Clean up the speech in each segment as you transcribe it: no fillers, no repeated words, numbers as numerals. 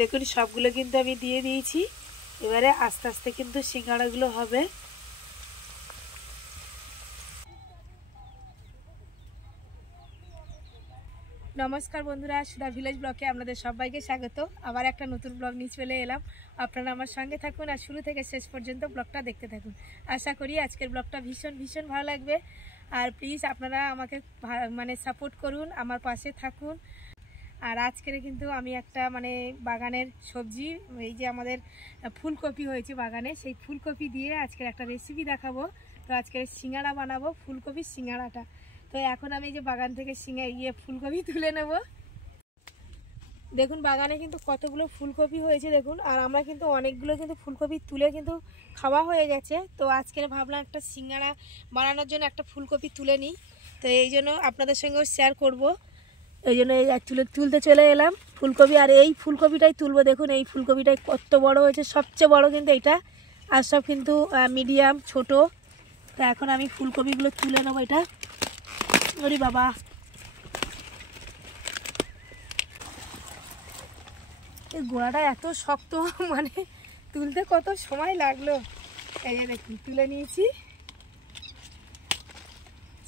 দেখুন সবগুলো কিন্তু আমি দিয়ে দিয়েছি। এবারে আস্তে আস্তে কিন্তু সিঙ্গাড়াগুলো হবে। নমস্কার বন্ধুরা, সুধা ভিলেজ ব্লগে আপনাদের সবাইকে স্বাগত। আবার একটা নতুন ব্লগ নিয়ে চলে এলাম। আপনারা আমার সঙ্গে থাকুন আর শুরু থেকে শেষ পর্যন্ত ব্লগটা দেখতে থাকুন। আশা করি আজকের ব্লগটা ভীষণ ভীষণ ভালো লাগবে। আর প্লিজ আপনারা আমাকে সাপোর্ট করুন, আমার পাশে থাকুন। আর আজকের কিন্তু আমি একটা বাগানের সবজি, এই যে আমাদের ফুলকপি হয়েছে বাগানে, সেই ফুলকপি দিয়ে আজকের একটা রেসিপি দেখাবো। তো আজকে সিঙ্গাড়া বানাবো, ফুলকপির সিঙ্গাড়াটা। তো এখন আমি যে বাগান থেকে ফুলকপি তুলে নেব। দেখুন বাগানে কিন্তু কতগুলো ফুলকপি হয়েছে দেখুন। আর আমরা কিন্তু অনেকগুলো কিন্তু ফুলকপি তুলে কিন্তু খাওয়া হয়ে গেছে। তো আজকের ভাবলাম একটা সিঙ্গাড়া বানানোর জন্য একটা ফুলকপি তুলে নিই। তো এই জন্য আপনাদের সঙ্গেও শেয়ার করব। এই জন্য তুলতে চলে এলাম ফুলকপি। আর এই ফুলকপিটাই তুলবো। দেখুন এই ফুলকপিটাই কত বড় হয়েছে, সবচেয়ে বড় কিন্তু এইটা, আর সব কিন্তু মিডিয়াম ছোট। তো এখন আমি ফুলকপিগুলো তুলে নেবো। এটা ওরে বাবা, এই গোড়াটা এত শক্ত, তুলতে কত সময় লাগলো। এই যে দেখুন তুলে নিয়েছি।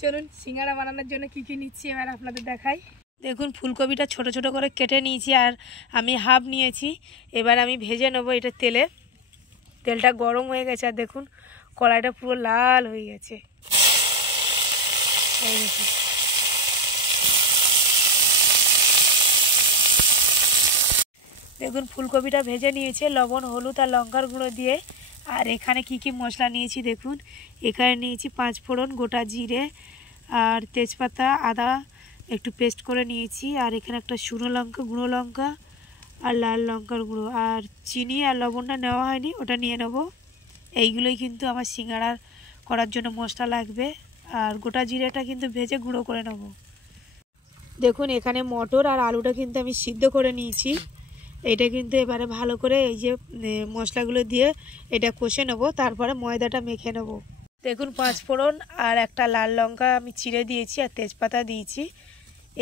চলুন সিঙ্গাড়া বানানোর জন্য কি কি নিচ্ছি এবার আপনাদের দেখাই। দেখুন ফুলকপিটা ছোট ছোট করে কেটে নিয়েছি, আর আমি হাফ নিয়েছি। এবার আমি ভেজে নেবো এটা তেলে। তেলটা গরম হয়ে গেছে, আর দেখুন কড়াইটা পুরো লাল হয়ে গেছে। এই দেখুন দেখুন ফুলকপিটা ভেজে নিয়েছে লবণ, হলুদ আর লঙ্কার গুঁড়ো দিয়ে। আর এখানে কি কি মশলা নিয়েছি দেখুন। এখানে নিয়েছি 5 ফোড়ন, গোটা জিরে আর তেজপাতা, আদা একটু পেস্ট করে নিয়েছি। আর এখানে একটা শুকনো লঙ্কা, গুঁড়ো লঙ্কা আর লাল লঙ্কার গুঁড়ো, আর চিনি আর লবণটা নেওয়া হয়নি, ওটা নিয়ে নেব। এইগুলোই কিন্তু আমার সিঙ্গাড়ার করার জন্য মশলা লাগবে। আর গোটা জিরেটা কিন্তু ভেজে গুঁড়ো করে নেব। দেখুন এখানে মটর আর আলুটা কিন্তু আমি সিদ্ধ করে নিয়েছি। এটা কিন্তু এবারে ভালো করে এই যে মশলাগুলো দিয়ে এটা কষে নেব, তারপরে ময়দাটা মেখে নেব। দেখুন 5 ফোড়ন আর একটা লাল লঙ্কা আমি চিড়ে দিয়েছি, আর তেজপাতা দিয়েছি।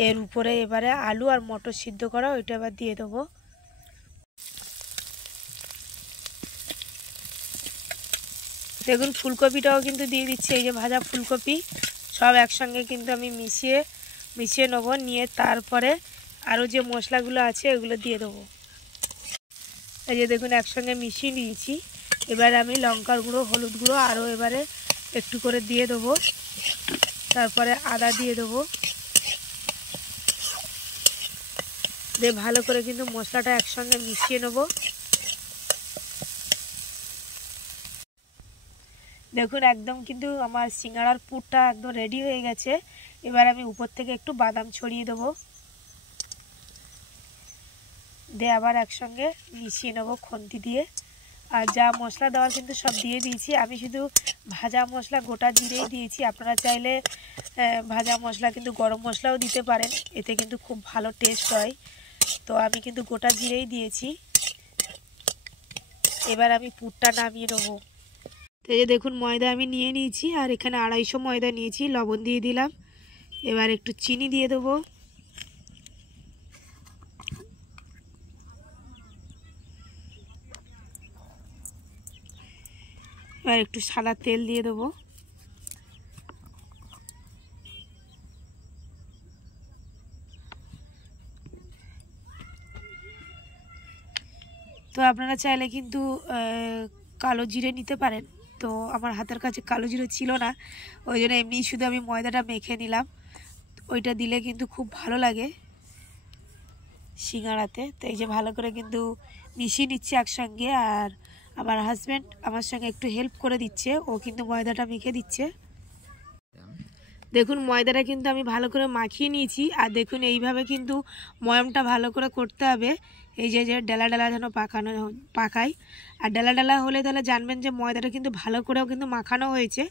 এর উপরে এবারে আলু আর মটর সিদ্ধ করা ওইটা এবার দিয়ে দেবো। দেখুন ফুলকপিটাও কিন্তু দিয়ে দিচ্ছি, এই যে ভাজা ফুলকপি সব একসঙ্গে কিন্তু আমি মিশিয়ে নেব। নিয়ে তারপরে আরও যে মশলাগুলো আছে এগুলো দিয়ে দেবো। এই যে দেখুন একসঙ্গে মিশিয়ে নিয়েছি। এবার আমি লঙ্কার গুঁড়ো, হলুদ গুঁড়ো আরও এবারে একটু করে দিয়ে দেবো। তারপরে আদা দিয়ে দেবো। দিয়ে ভালো করে কিন্তু মশলাটা একসঙ্গে মিশিয়ে নেব। দেখুন একদম কিন্তু আমার সিঙ্গাড়ার পুরটা একদম রেডি হয়ে গেছে। এবার আমি উপর থেকে একটু বাদাম ছড়িয়ে দেবো, দিয়ে আবার একসঙ্গে মিশিয়ে নেব খুন্তি দিয়ে। আর যা মশলা দেওয়ার কিন্তু সব দিয়ে দিয়েছি। আমি শুধু ভাজা মশলা গোটা জিরেই দিয়েছি। আপনারা চাইলে ভাজা মশলা কিন্তু গরম মশলাও দিতে পারেন, এতে কিন্তু খুব ভালো টেস্ট হয়। তো আমি কিন্তু গোটা জিরেই দিয়েছি। এবার আমি পুরটা নামিয়ে নেবো। তো এই যে দেখুন ময়দা আমি নিয়ে নিয়েছি, আর এখানে 250 ময়দা নিয়েছি, লবণ দিয়ে দিলাম। এবার একটু চিনি দিয়ে দেবো। এবার একটু সাদা তেল দিয়ে দেবো। তো আপনারা চাইলে কিন্তু কালো জিরে নিতে পারেন। তো আমার হাতের কাছে কালো জিরে ছিল না, ওই জন্য এমনি শুধু আমি ময়দাটা মেখে নিলাম। ওইটা দিলে কিন্তু খুব ভালো লাগে সিঙ্গাড়াতে। তো এই যে ভালো করে কিন্তু মিশিয়ে নিচ্ছে একসঙ্গে। আর আমার হাজব্যান্ড আমার সঙ্গে একটু হেল্প করে দিচ্ছে, ও কিন্তু ময়দাটা মেখে দিচ্ছে। দেখুন ময়দাটা কিন্তু আমি ভালো করে মাখিয়ে নিয়েছি। আর দেখুন এইভাবে কিন্তু ময়ামটা ভালো করে করতে হবে। এই যে ডালা ডালা যেন পাকায়। আর ডালা ডালা হলে তাহলে জানবেন যে ময়দাটা কিন্তু ভালো করেও কিন্তু মাখানো হয়েছে।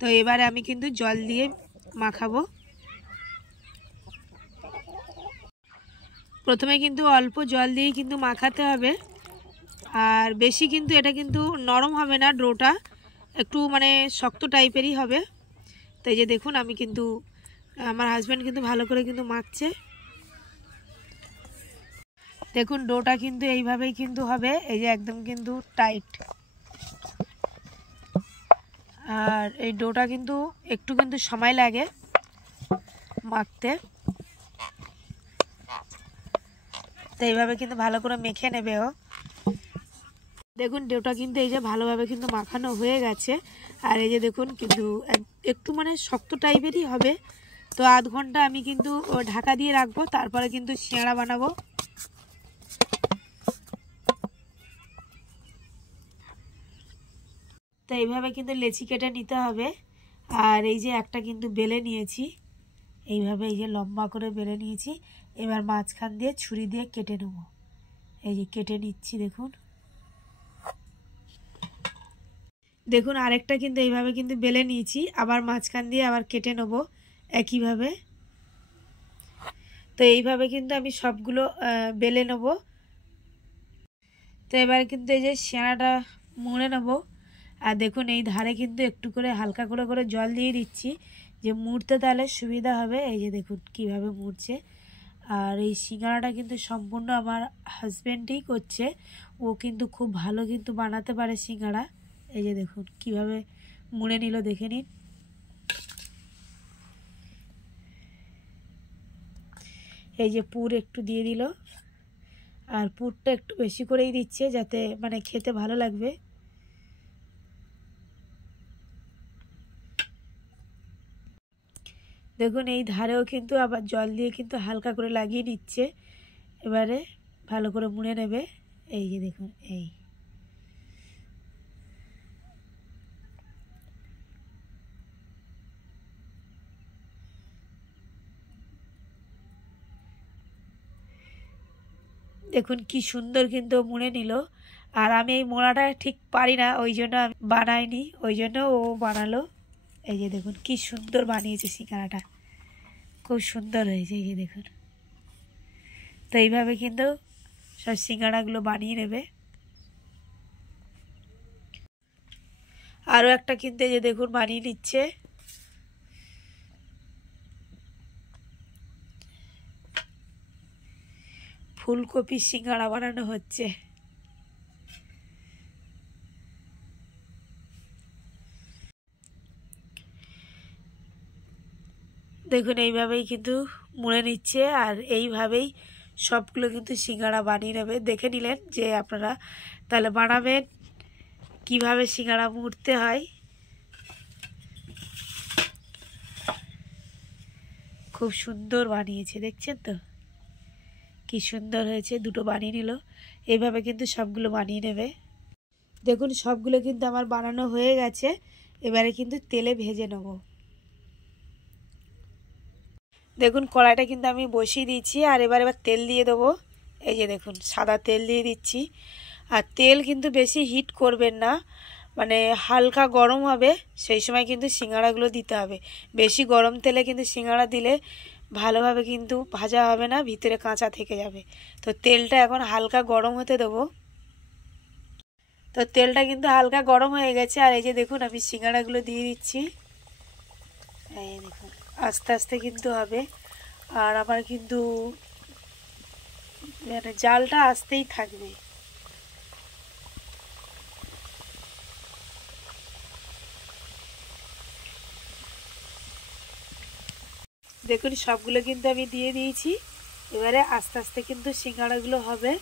তো এবারে আমি কিন্তু জল দিয়ে মাখাবো। প্রথমে কিন্তু অল্প জল দিয়েই কিন্তু মাখাতে হবে। আর বেশি কিন্তু এটা কিন্তু নরম হবে না, ডোটা একটু শক্ত টাইপেরই হবে। তো এই যে দেখুন আমি কিন্তু আমার হাজব্যান্ড কিন্তু ভালো করে কিন্তু মাখছে। দেখুন ডোটা কিন্তু এইভাবেই কিন্তু হবে, এই যে একদম কিন্তু টাইট। আর এই ডোটা কিন্তু একটু কিন্তু সময় লাগে মাখতে, তো এইভাবে কিন্তু ভালো করে মেখে নেবে ও। দেখুন ডোটা কিন্তু এই যে ভালোভাবে কিন্তু মাখানো হয়ে গেছে। আর এই যে দেখুন কিন্তু একটু মানে শক্ত টাইপেরই হবে। তো আধ ঘন্টা আমি কিন্তু ঢাকা দিয়ে রাখবো, তারপরে কিন্তু সিঙ্গাড়া বানাবো। তো এইভাবে কিন্তু লেচি কেটে নিতে হবে। আর এই যে একটা কিন্তু বেলে নিয়েছি, এইভাবে এই যে লম্বা করে বেলে নিয়েছি। এবার মাঝখান দিয়ে ছুরি দিয়ে কেটে নেব। এই যে কেটে নিচ্ছি দেখুন। দেখুন আরেকটা কিন্তু এইভাবে কিন্তু বেলে নিয়েছি, আবার মাঝখান দিয়ে আবার কেটে নেব একইভাবে। তো এইভাবে কিন্তু আমি সবগুলো বেলে নেব। তো এবার কিন্তু এই যে সিঙ্গাড়াটা মুড়ে নেব। আর দেখুন এই ধারে কিন্তু একটু করে হালকা করে করে জল দিয়ে দিচ্ছি, যে মুড়তে তাহলে সুবিধা হবে। এই যে দেখুন কিভাবে মুড়ছে। আর এই সিঙ্গাড়াটা কিন্তু সম্পূর্ণ আমার হাজব্যান্ডই করছে, ও কিন্তু খুব ভালো কিন্তু বানাতে পারে সিঙ্গাড়া। এই যে দেখুন কিভাবে মুড়ে নিল, দেখে নিন। এই যে পুর একটু দিয়ে দিল, আর পুরটা একটু বেশি করেই দিচ্ছে যাতে মানে খেতে ভালো লাগবে। দেখুন এই ধারেও কিন্তু আবার জল দিয়ে কিন্তু হালকা করে লাগিয়ে নিচ্ছে। এবারে ভালো করে মুড়ে নেবে। এই যে দেখুন এই দেখুন কি সুন্দর কিন্তু মুড়ে নিল। আর আমি এই মোড়াটা ঠিক পারি না, ওই জন্য আমি বানাইনি, ওই জন্য ও বানালো। এই যে দেখুন কি সুন্দর বানিয়েছে সিঙ্গাড়াটা, খুব সুন্দর হয়েছে। এই যে দেখুন। তো এইভাবে কিন্তু সব সিঙ্গাড়াগুলো বানিয়ে নেবে। আরও একটা কিন্তু এই যে দেখুন বানিয়ে নিচ্ছে। ফুলকপি সিঙ্গাড়া বানানো হচ্ছে। দেখুন এইভাবেই কিন্তু মুড়ে নিচ্ছে। আর এইভাবেই সবগুলো কিন্তু সিঙ্গাড়া বানিয়ে নেবে। দেখে নিলেন যে আপনারা তাহলে বানাবেন কিভাবে সিঙ্গাড়া মুড়তে হয়। খুব সুন্দর বানিয়েছে, দেখছেন তো কি সুন্দর হয়েছে। দুটো বানিয়ে নিল। এইভাবে কিন্তু সবগুলো বানিয়ে নেবে। দেখুন সবগুলো কিন্তু আমার বানানো হয়ে গেছে। এবারে কিন্তু তেলে ভেজে নেব। দেখুন কড়াইটা কিন্তু আমি বসিয়ে দিয়েছি, আর এবার তেল দিয়ে দেবো। এই যে দেখুন সাদা তেল দিয়ে দিচ্ছি। আর তেল কিন্তু বেশি হিট করবেন না, মানে হালকা গরম হবে সেই সময় কিন্তু সিঙ্গাড়াগুলো দিতে হবে। বেশি গরম তেলে কিন্তু সিঙ্গাড়া দিলে ভালোভাবে কিন্তু ভাজা হবে না, ভিতরে কাঁচা থেকে যাবে। তো তেলটা এখন হালকা গরম হতে দেবো। তো তেলটা কিন্তু হালকা গরম হয়ে গেছে। আর এই যে দেখুন আমি সিঙ্গাড়াগুলো দিয়ে দিচ্ছি। এই দেখুন আস্তে আস্তে কিন্তু হবে। আর আমার কিন্তু মানে জালটা আসতেই থাকবে। দেখুন সবগুলো কিন্তু আমি দিয়ে দিয়েছি। এবারে আস্তে আস্তে কিন্তু সিঙ্গাড়াগুলো হবে।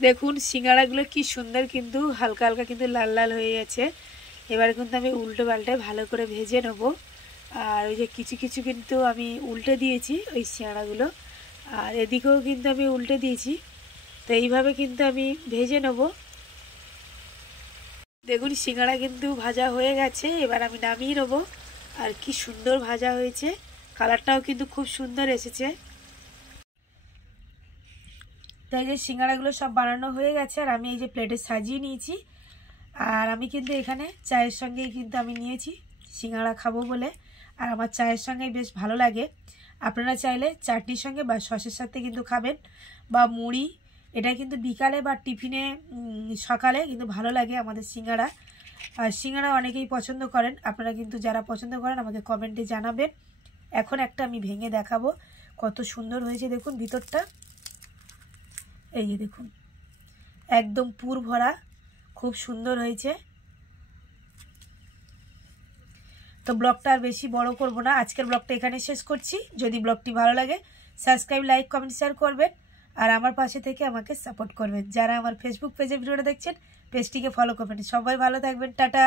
দেখুন সিঙ্গাড়াগুলো কি সুন্দর কিন্তু হালকা হালকা কিন্তু লাল লাল হয়ে গেছে। এবারে কিন্তু আমি উল্টো পাল্টে ভালো করে ভেজে নেব। আর ওই যে কিছু কিছু কিন্তু আমি উল্টে দিয়েছি ওই সিঙ্গাড়াগুলো, আর এদিকেও কিন্তু আমি উল্টে দিয়েছি। তো এইভাবে কিন্তু আমি ভেজে নেব। দেখুন সিঙ্গাড়া কিন্তু ভাজা হয়ে গেছে। এবার আমি নামিয়ে নেব। আর কি সুন্দর ভাজা হয়েছে, কালারটাও কিন্তু খুব সুন্দর এসেছে। তাই যে সিঙ্গাড়াগুলো সব বানানো হয়ে গেছে, আর আমি এই যে প্লেটে সাজিয়ে নিয়েছি। আর আমি কিন্তু এখানে চায়ের সঙ্গেই কিন্তু আমি নিয়েছি সিঙ্গাড়া খাবো বলে। আর আমার চায়ের সঙ্গে বেশ ভালো লাগে। আপনারা চাইলে চাটনির সঙ্গে বা সসের সাথে কিন্তু খাবেন, বা মুড়ি। এটা কিন্তু বিকালে বা টিফিনে সকালে কিন্তু ভালো লাগে আমাদের সিঙ্গাড়া। আর সিঙ্গাড়া অনেকেই পছন্দ করেন। আপনারা কিন্তু যারা পছন্দ করেন আমাকে কমেন্টে জানাবেন। এখন একটা আমি ভেঙে দেখাবো কত সুন্দর হয়েছে দেখুন ভিতরটা। এই যে দেখুন একদম পুর ভরা, খুব সুন্দর হয়েছে। তো ব্লগটা আর বেশি বড় করব না, আজকের ব্লগটা এখানে শেষ করছি। যদি ব্লগটি ভালো লাগে সাবস্ক্রাইব, লাইক, কমেন্ট, শেয়ার করবেন আর আমার পাশে থেকে আমাকে সাপোর্ট করবেন। যারা আমার ফেসবুক পেজে ভিডিওটা দেখছেন পেজটিকে ফলো করবেন। সবাই ভালো থাকবেন, টাটা।